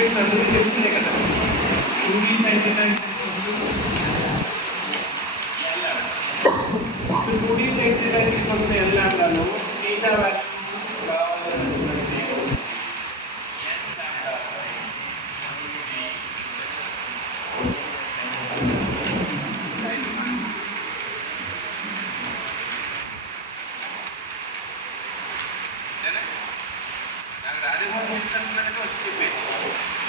అందరికీ తెలిసిందే కదా. 2D sin theta so 2D sin theta కోసం L లాంబ్డాలో theta వాల్యూ కావాలనుకున్నట్లయితే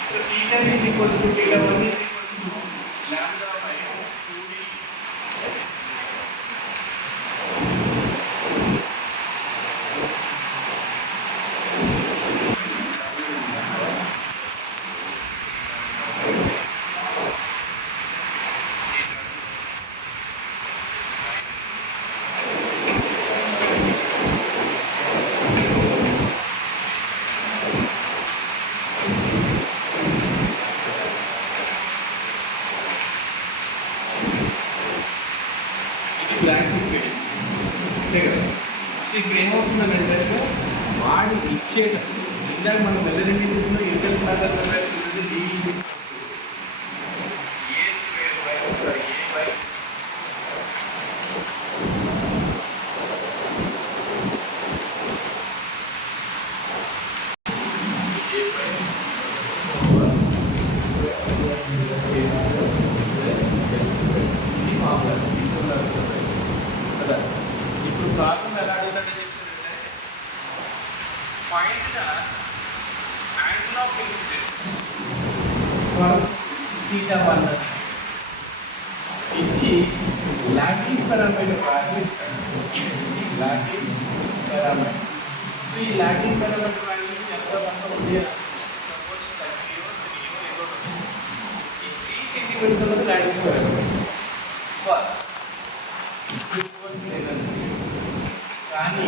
so theta is equal to theta 1 is equal to lambda by 2D blocks equation అంతే కదా. సో ఇక్కడ ఏమవుతుందంటే వాడు ఇచ్చేటప్పుడు ఇందాక మనం మెల్లరెండి చేసిన ఇంటర్ ప్లాటర్ ఇప్పుడు ప్రాబ్లం ఎలా అడుగుతాడో చెప్తారంటే find the angle of incidence for theta 1 ఇచ్చి లాటిస్ పారామీటర్ వాల్యూ ఇస్తాడు. లాటిస్ పారామీటర్ సో ఈ లాటిస్ పారామీటర్ వాల్యూ ఎంత కొంత ఉంది సపోజ్ 30 or 3 or ఏదో ఈ 3 సెంటీమీటర్స్ అనేది లాటిస్ పారామీటర్ ఫర్ కానీ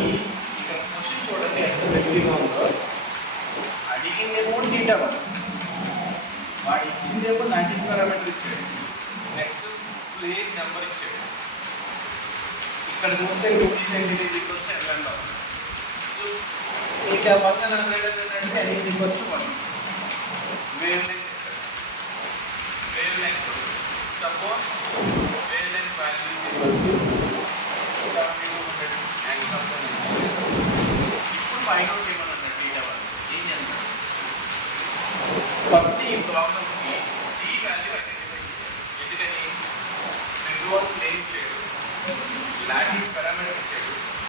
ఇక్కడ క్వశ్చన్ చూడండి ఎంత వెలిగా ఉందో. అడిగిందేమో theta 1 వాడు ఇచ్చిందేమో లాటిస్ పారామీటర్ ఇచ్చాడు. నెక్స్ట్ ప్లేన్ నెంబర్ ఇచ్చాడు. ఇక్కడ చూస్తే 2D sin theta is equal to L and so theta 1 అని అంటే L is equal to 1. Wave length ఇస్తాడు. Wave length suppose wave length value is equal to 7200 angle of ఇప్పుడు find out చేయమన్నాడు theta 1. ఏం చేస్తాడు? ఫస్ట్ ఈ ప్రాబ్లమ్కి D value identify చేయాలి. ఎందుకని రెండు వాళ్ళు ప్లేన్ చేయడు లాటిస్ పారామీటర్